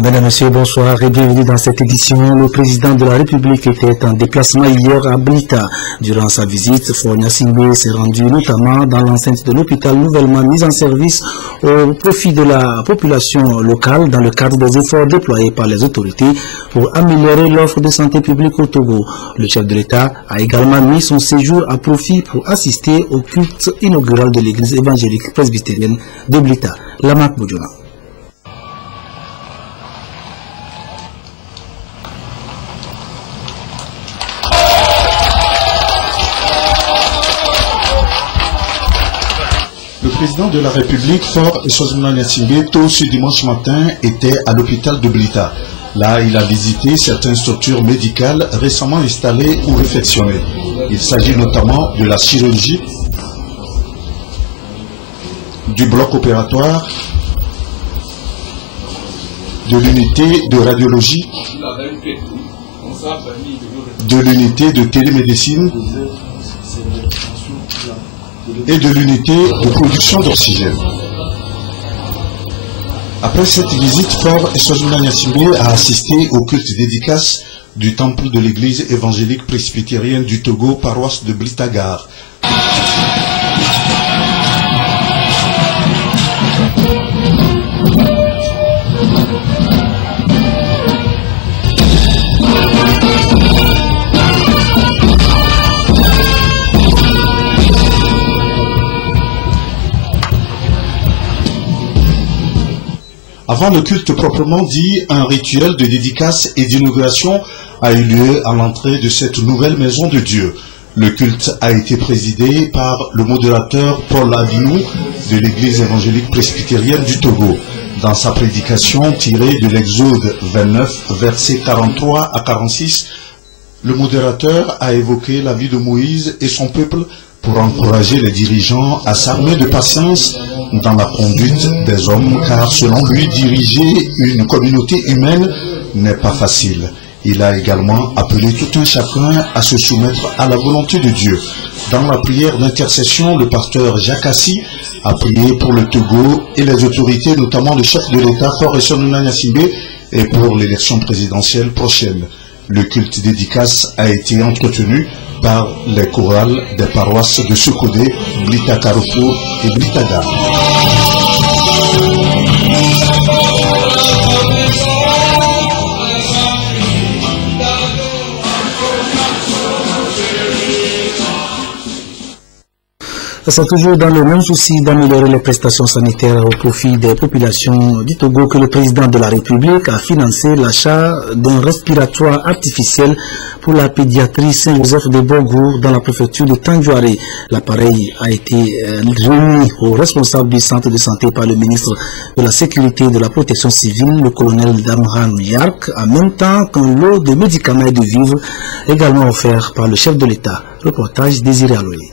Mesdames, Messieurs, bonsoir et bienvenue dans cette édition. Le président de la République était en déplacement hier à Blita. Durant sa visite, Faure Gnassingbé s'est rendu notamment dans l'enceinte de l'hôpital nouvellement mis en service au profit de la population locale dans le cadre des efforts déployés par les autorités pour améliorer l'offre de santé publique au Togo. Le chef de l'État a également mis son séjour à profit pour assister au culte inaugural de l'église évangélique presbytérienne de Blita. Lamak Boudjouna. Le président de la République, Faure Gnassingbé, tôt ce dimanche matin, était à l'hôpital de Blita. Là, il a visité certaines structures médicales récemment installées ou réfectionnées. Il s'agit notamment de la chirurgie, du bloc opératoire, de l'unité de radiologie, de l'unité de télémédecine et de l'unité de production d'oxygène. Après cette visite, Faure Gnassingbé a assisté au culte dédicace du temple de l'église évangélique presbytérienne du Togo, paroisse de Blita-Gare. Avant le culte proprement dit, un rituel de dédicace et d'inauguration a eu lieu à l'entrée de cette nouvelle maison de Dieu. Le culte a été présidé par le modérateur Paul Adinou de l'église évangélique presbytérienne du Togo. Dans sa prédication tirée de l'Exode 29, versets 43 à 46, le modérateur a évoqué la vie de Moïse et son peuple pour encourager les dirigeants à s'armer de patience dans la conduite des hommes, car selon lui, diriger une communauté humaine n'est pas facile. Il a également appelé tout un chacun à se soumettre à la volonté de Dieu. Dans la prière d'intercession, le pasteur Jacques Assi a prié pour le Togo et les autorités, notamment le chef de l'État, Faure Gnassingbé, et pour l'élection présidentielle prochaine. Le culte dédicace a été entretenu par les chorales des paroisses de Sokodé, Blita Carrefour et Blita-Gare. C'est toujours dans le même souci d'améliorer les prestations sanitaires au profit des populations du Togo que le président de la République a financé l'achat d'un respiratoire artificiel pour la pédiatrie Saint-Joseph de Bogour dans la préfecture de Tandjouaré. L'appareil a été remis au responsable du centre de santé par le ministre de la Sécurité et de la Protection civile, le colonel Damran Yark, en même temps qu'un lot de médicaments et de vivres également offert par le chef de l'État. Reportage Désiré Aloye.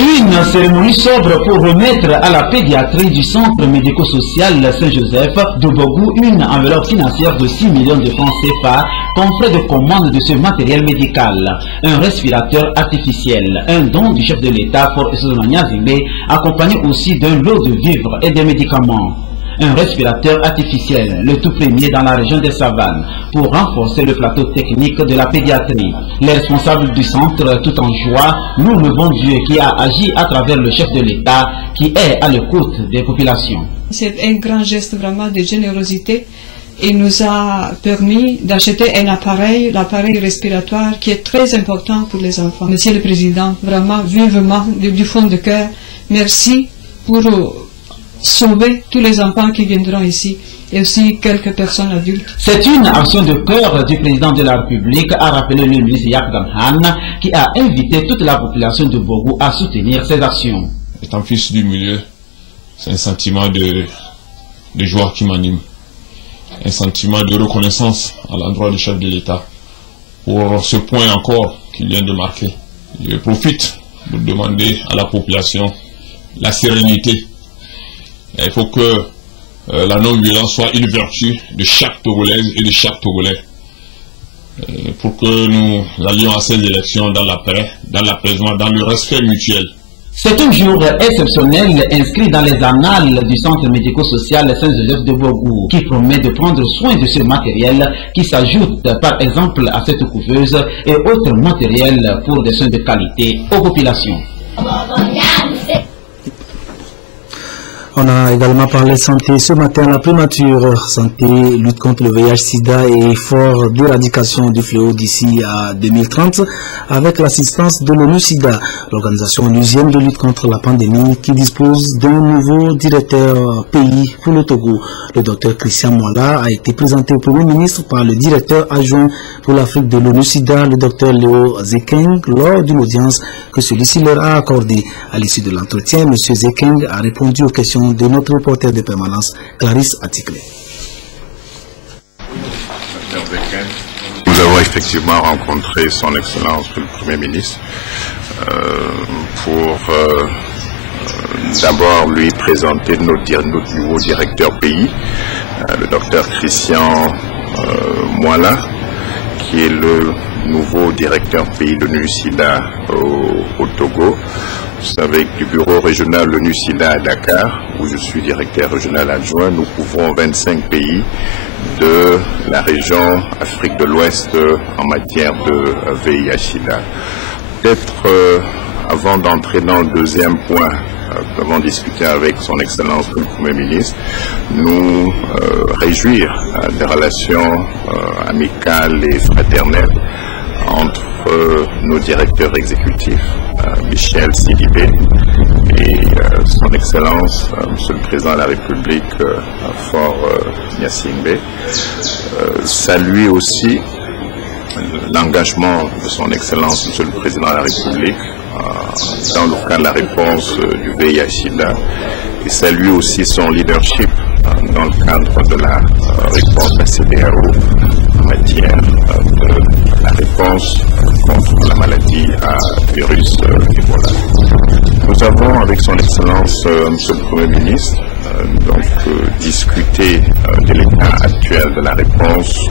Une cérémonie sobre pour remettre à la pédiatrie du centre médico-social Saint-Joseph de Bogou une enveloppe financière de 6 millions de francs CFA comme frais de commande de ce matériel médical. Un respirateur artificiel, un don du chef de l'État Faure Gnassingbé, accompagné aussi d'un lot de vivres et des médicaments. Un respirateur artificiel, le tout premier dans la région des Savanes, pour renforcer le plateau technique de la pédiatrie. Les responsables du centre, tout en joie, louent le bon Dieu qui a agi à travers le chef de l'État, qui est à l'écoute des populations. C'est un grand geste vraiment de générosité. Il nous a permis d'acheter un appareil, l'appareil respiratoire, qui est très important pour les enfants. Monsieur le Président, vraiment, vivement, du fond de cœur, merci pour sauver tous les enfants qui viendront ici et aussi quelques personnes adultes. C'est une action de cœur du président de la République, a rappelé le ministre Yak Damhan, qui a invité toute la population de Bogou à soutenir ces actions. Étant fils du milieu, c'est un sentiment de joie qui m'anime, un sentiment de reconnaissance à l'endroit du chef de l'État pour ce point encore qu'il vient de marquer. Je profite pour demander à la population la sérénité. Il faut que la non-violence soit une vertu de chaque Togolaise et de chaque Togolais. Pour que nous allions à ces élections dans la paix, dans l'apaisement, dans le respect mutuel. C'est un jour exceptionnel inscrit dans les annales du centre médico-social Saint-Joseph de Bogou qui promet de prendre soin de ce matériel qui s'ajoute par exemple à cette couveuse et autres matériels pour des soins de qualité aux populations. On a également parlé santé ce matin, la primature santé, lutte contre le VIH-Sida et effort d'éradication du fléau d'ici à 2030 avec l'assistance de l'ONU-Sida, l'organisation onusienne de lutte contre la pandémie qui dispose d'un nouveau directeur pays pour le Togo. Le docteur Christian Mwala a été présenté au Premier ministre par le directeur adjoint pour l'Afrique de l'ONU-Sida, le docteur Léo Zekeng, lors d'une audience que celui-ci leur a accordée. À l'issue de l'entretien, M. Zekeng a répondu aux questions de notre reporter de permanence, Clarisse Attiklé. Nous avons effectivement rencontré son Excellence le Premier ministre pour d'abord lui présenter notre nouveau directeur pays, le docteur Christian Mwala, qui est le nouveau directeur pays de l'ONU-Sida au Togo. Vous savez que du bureau régional de l'ONU-Sida à Dakar, où je suis directeur régional adjoint, nous couvrons 25 pays de la région Afrique de l'Ouest en matière de VIH-Sida. Peut-être avant d'entrer dans le deuxième point, nous avons discuté avec son Excellence le Premier ministre, nous réjouir des relations amicales et fraternelles entre nos directeurs exécutifs, Michel Sidibé et son Excellence, Monsieur le Président de la République, Faure Gnassingbé. Saluer aussi l'engagement de son Excellence, Monsieur le Président de la République, dans le cadre de la réponse du VIH-Sida, et saluer aussi son leadership dans le cadre de la réponse de la CEDEAO en matière de la réponse contre la maladie à virus Ebola. Nous avons avec son Excellence, Monsieur le Premier ministre, discuté de l'état actuel de la réponse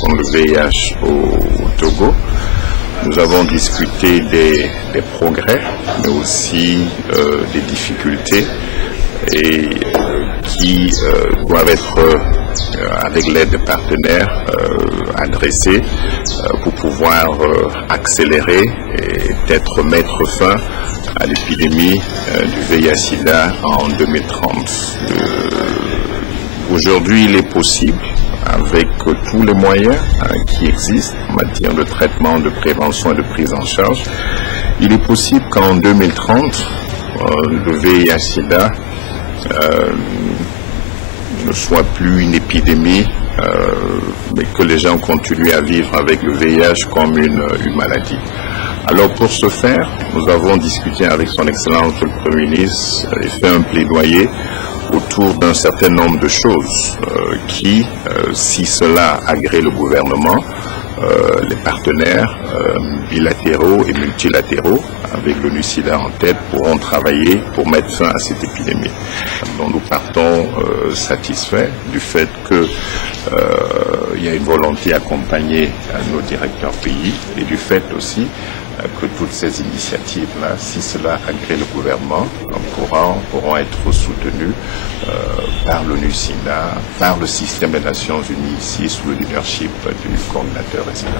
contre le VIH au Togo. Nous avons discuté des progrès, mais aussi des difficultés et qui doivent être, avec l'aide des partenaires, adressées pour pouvoir accélérer et peut-être mettre fin à l'épidémie du VIH-Sida en 2030. Aujourd'hui, il est possible, avec tous les moyens qui existent en matière de traitement, de prévention et de prise en charge, il est possible qu'en 2030, le VIH-Sida ne soit plus une épidémie, mais que les gens continuent à vivre avec le VIH comme une maladie. Alors pour ce faire, nous avons discuté avec son Excellence le Premier ministre et fait un plaidoyer autour d'un certain nombre de choses qui, si cela agrée le gouvernement, les partenaires bilatéraux et multilatéraux, avec l'ONU-Sida en tête, pourront travailler pour mettre fin à cette épidémie. Donc nous partons satisfaits du fait que il y a une volonté accompagnée à nos directeurs pays et du fait aussi que toutes ces initiatives-là, si cela agrée le gouvernement, pourront être soutenues par l'ONU-Sida, par le système des Nations Unies ici, sous le leadership du coordinateur résident.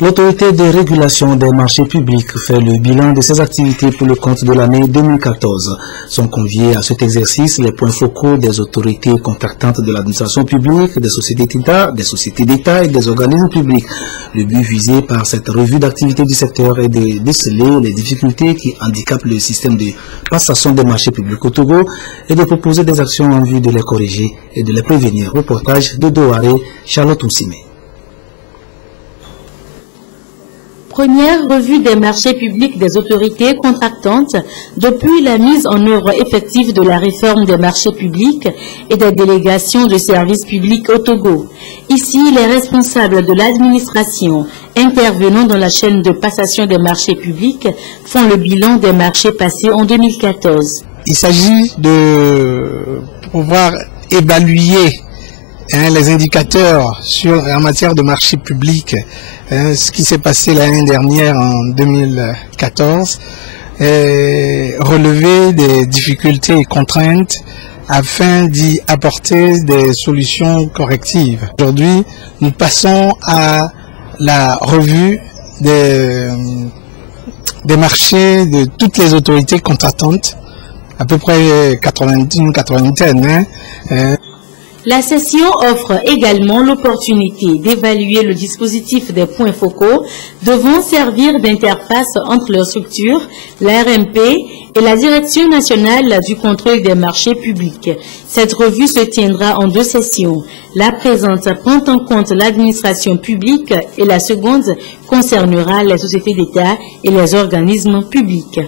L'autorité de régulation des marchés publics fait le bilan de ses activités pour le compte de l'année 2014. Sont conviés à cet exercice les points focaux des autorités contractantes de l'administration publique, des sociétés d'État et des organismes publics. Le but visé par cette revue d'activité du secteur est de déceler les difficultés qui handicapent le système de passation des marchés publics au Togo et de proposer des actions en vue de les corriger et de les prévenir. Reportage de Douaré, Charlotte Oussimé. Première revue des marchés publics des autorités contractantes depuis la mise en œuvre effective de la réforme des marchés publics et des délégations de services publics au Togo. Ici, les responsables de l'administration intervenant dans la chaîne de passation des marchés publics font le bilan des marchés passés en 2014. Il s'agit de pouvoir évaluer les indicateurs en matière de marché public, ce qui s'est passé l'année dernière en 2014, relever des difficultés et contraintes afin d'y apporter des solutions correctives. Aujourd'hui, nous passons à la revue des marchés de toutes les autorités contractantes, à peu près 80. La session offre également l'opportunité d'évaluer le dispositif des points focaux devant servir d'interface entre leurs structures, la RMP et la Direction nationale du contrôle des marchés publics. Cette revue se tiendra en 2 sessions. La présente prend en compte l'administration publique et la seconde concernera les sociétés d'État et les organismes publics.